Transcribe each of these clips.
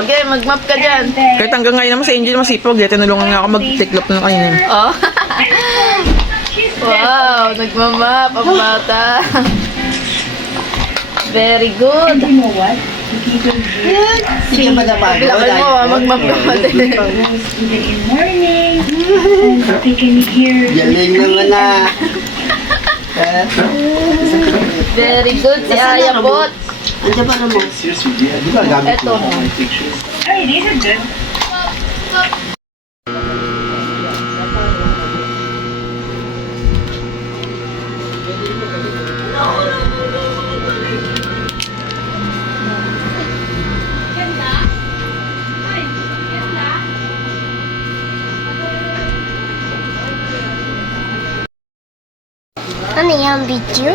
Okay, mag-map ka dyan. Kahit hanggang ngayon naman si Angel masipag. Tinulungan nga ako mag-tiklop na kanina. Oh. Wow, nagmamap ang bata. Very good. You know what? Sige ba naman? Bilangin mo, mag-map ka pa din. In the morning, and they can hear. Galing naman na. Very good si Aya Bot. Andiyan pa naman. Di ba gamit Eto. mo? Ay, these are good. Ano yung video?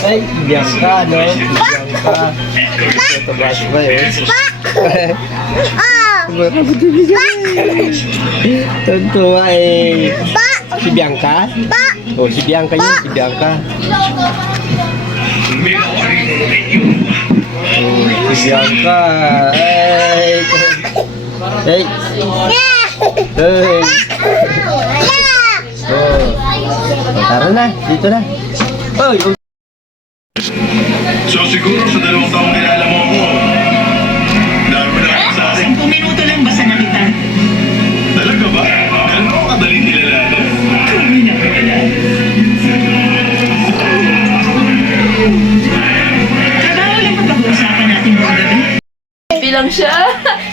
Ay, Bianca, no? Bianca. Ito brush ba yun? Ah! Tuntua eh. Si Bianca? Oh, si Bianca yun, si Bianca. Oh, si Bianca. Ay. Hey. Hey. Oh. Tara na, dito na. Oh, So siguro sa 2 taong kilala mo ako, dahil mo na sa akin. 10 minuto lang basta na kita. Talaga ba? Ganun ako kadaling kilala. Kami na wala. Kabawal lang pag-uusapan natin buong gabi. Bilang siya.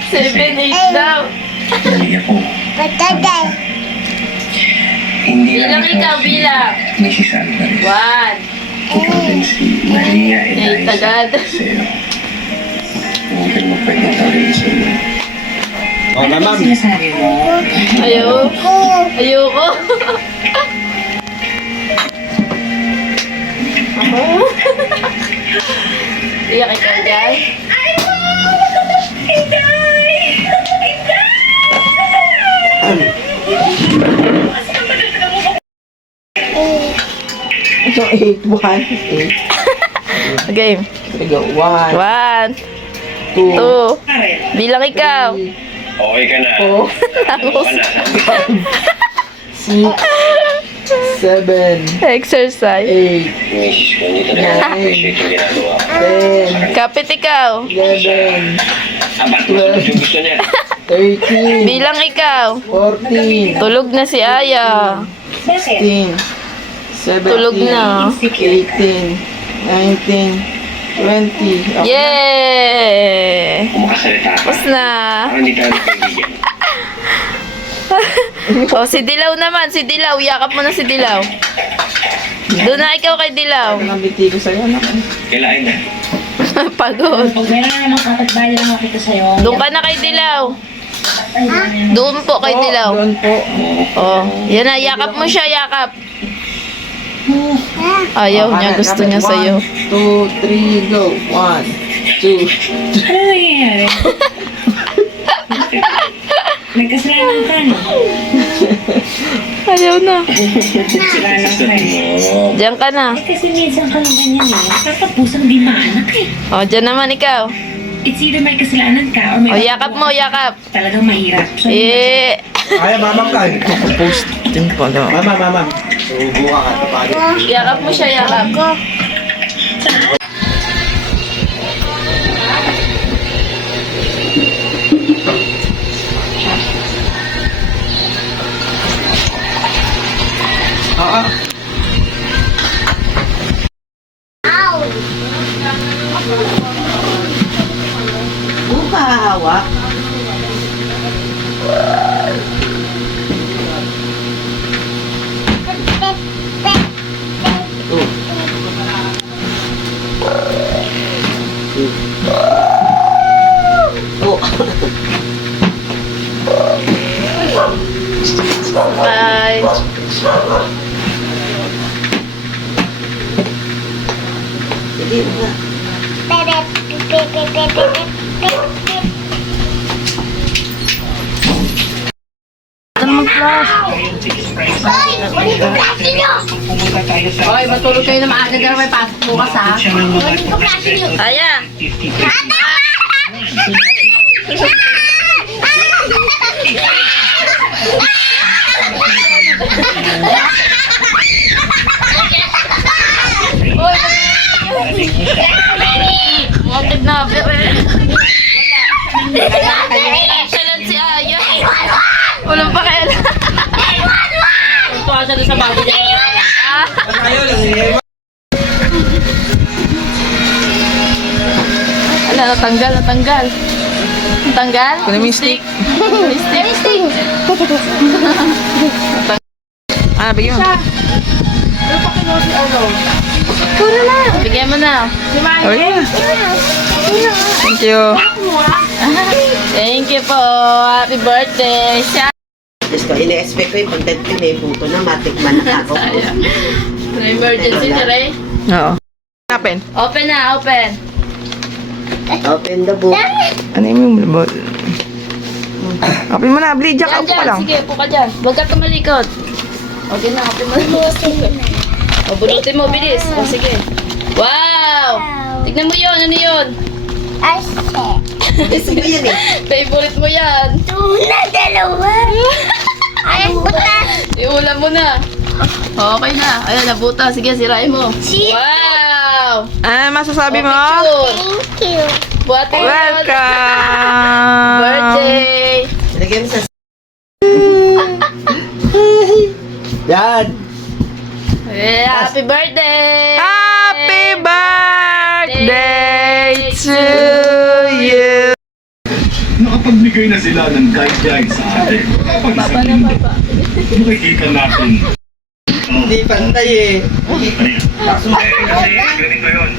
7, 8 daw. Hindi ako. Patagay. Hindi Bilang ikaw, bilang. May sisali na rin. 1. Ikaw din si Maria Eight agad. Sa'yo. Hindi ka naman pwede tawagin sa'yo. oh, ma'am. Sinasabi mo. Ayoko. Ayoko. Ako. Iyak ikaw dyan. Ito, 8, 1, 8. Game. Sige, 1, 1, 2, 2. Bilang ikaw. Okay ka na. Oh. Tapos, 6, 7, exercise. 8, Misis ko, hindi talaga appreciate yung ginagawa ko. 10, Kapit ikaw. 11, Abat mo yung gusto niya. 13, Bilang ikaw. 14, Tulog na si Aya. 16, 17, Tulog na. 18, 19, 20. Okay. Yay! Kung makasalita ka, Tapos na. parang hindi tayo nagkaibigan. O, si Dilaw naman. Si Dilaw. Yakap mo na si Dilaw. Doon na ikaw kay Dilaw. Ang biti ko sa'yo, anak. Kailangan na. Pagod. Pag meron na namang kapatbahay lang ako ito sa'yo. Doon ka na kay Dilaw. Doon po kay Dilaw. Doon po. Oh, yan na. Yakap mo siya. Yakap. Ayaw niya. Gusto niya sa'yo. 1, 2, 3, go. 1, 2. Ano nangyayari? May kasalanan ka, no? Ayaw na. Kasalanan ka eh. Diyan ka na. Eh, kasi minsan ka lang ganyan eh. Nakakapusang di maanak eh. O, diyan naman ikaw. It's either may kasalanan ka or may... O, yakap mo. Yakap. Talagang mahirap. So, Eh. Kaya, mamam ka. Post din pala. Mama. Subo ka ka. Tapagin. Yakap mo siya. Yakap. Buka hawak. Bye. Sige na. Ano mag-flash? Hoy, matulog kayo na maaga dahil may pasok bukas ha. Aya. Bakit na? Excellent si Aya. Walang pakialam. Tuwa siya doon sa bago niya. Ala, natanggal. Natanggal? Kunin mo yung stick. Stick. Ah, bigyan mo. Bigyan mo na. Oh, yeah. Thank you. Thank you po. Happy birthday. Siya. Gusto, ina-expect ko yung pagdating na yung puto na matikman na ako. May emergency na rin. Oo. Open. Open na, open. Open the book. Ano yung mulabot? Open mo na, Bli. Diyan ka, Yan, upo ka dyan. lang. Sige, upo ka dyan. Huwag ka tumalikod. Okay na, open mo na. O, bunutin mo, bilis. O, sige. Wow! Tignan mo yun, ano yun? Gusto mo yan eh. Favorite mo yan. Tuna, dalawa. Ay, butas. Iulam mo na. Okay na. Ayan, nabuta. Sige, sirain mo. Wow! Ah, masasabi mo? Picture. Thank you. Buhatin mo. Welcome! Birthday! Lagyan mo sa... Yan. Happy birthday! Happy birthday to you! Nakapagbigay na sila ng guidelines sa atin. Pag-isang linggo, makikita natin. Hindi pantay eh. Kasi ganito yun.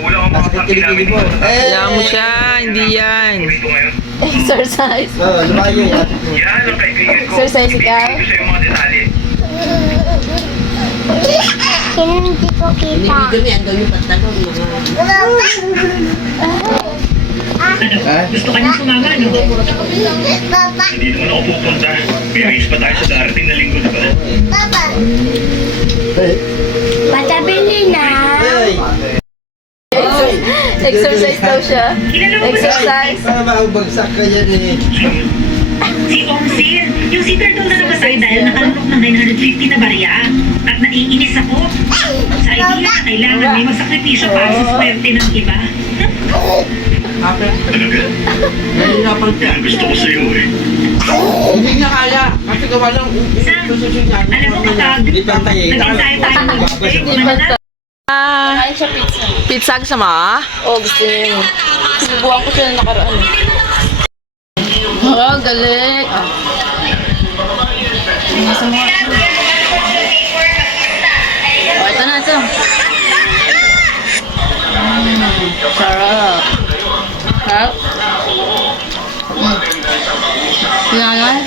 Kulang ang mga pagkilamit mo. Kailangan mo siya, hindi yan. Gusto ngayon. Exercise. Oo, lumayo yan. Yan ang kaibigan ko. Exercise ka? Ibigay ko sa'yo mga detalye. Hindi ko kita. Binibigyan mo yan daw yung pantalon. Gusto ka niya sumama, no? Papa, Hindi naman ako pupunta. May race pa tayo sa darating na linggo, diba? Papa. Patabili na. Ay, Exercise daw siya. Kilala mo ba? Exercise. para maubagsak ka yan eh. Si Omsil. Yung si Turtle na namatay dahil nakalunok ng 950 na barya. At naiinis ako. Sa idea na kailangan may magsakripisyo para sa swerte ng iba. Talaga? Yan gusto ko sa'yo eh. Hindi niya kaya. Kasi gawa lang Alam mo kapag Hindi pantay eh. nag-ensayo tayo ng birthday, mananap Kain siya pizza. Pizza gusto mo? Oh, gusto niya yun. Sinubukan ko siya na nakaraan. Oh, galing. Nasa mo. Oh, ito na, ito. Sarap. Sarap. Sinanay?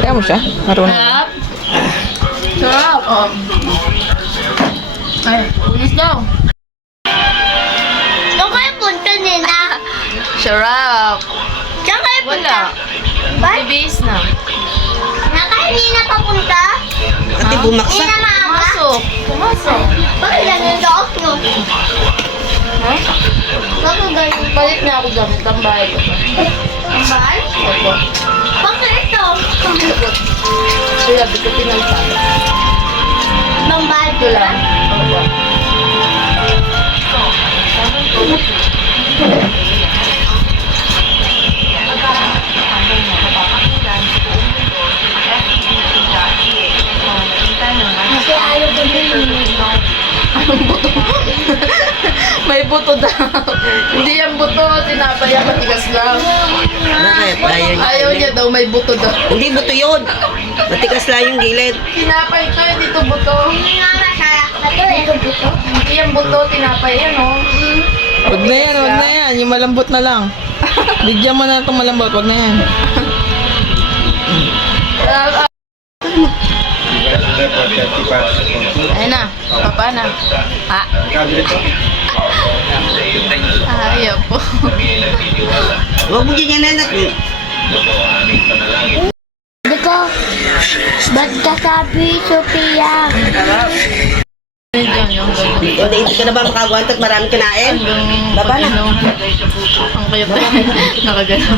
Kaya mo siya? Marunong. Sarap. Sarap. Oh. Ay, ulis daw. Saan kayo punta nila? Sarap. Saan kayo punta? Wala. Bibis na. Nakahinina papunta? Ate, bumaksak. Hindi na maaga? Pumasok. Bakit lang yung loob nyo? Ha? Bakit ganun? Palit na ako dyan. Tambay ko. Ang bahal? Opo. Bakit ito? Kaya dito pinalpa. Bang bahal Ito lang. Opo. Kasi ayaw ko din. Anong buto? May buto daw. Hindi yan buto. Tinapay yan. Matigas lang. Bakit? Ayaw niya daw. May buto daw. Hindi buto yun. Matigas lang yung gilid. Tinapay to. Hindi to buto. Masarap na to eh. Hindi yan buto. Tinapay yan, oh. Wag na yan, wag na yan. Yung malambot na lang. Bigyan mo na itong malambot, wag na yan. Ayun na. Papa na. Ha? Ay. Sophia po. Huwag mo ganyan na anak. Sabi ko, ba't ka sabi, Sophia? Diyan yung gagawin. Hindi ka na ba makagwantot? Marami kinain? Baba na. Ang kayot na. Nakagano.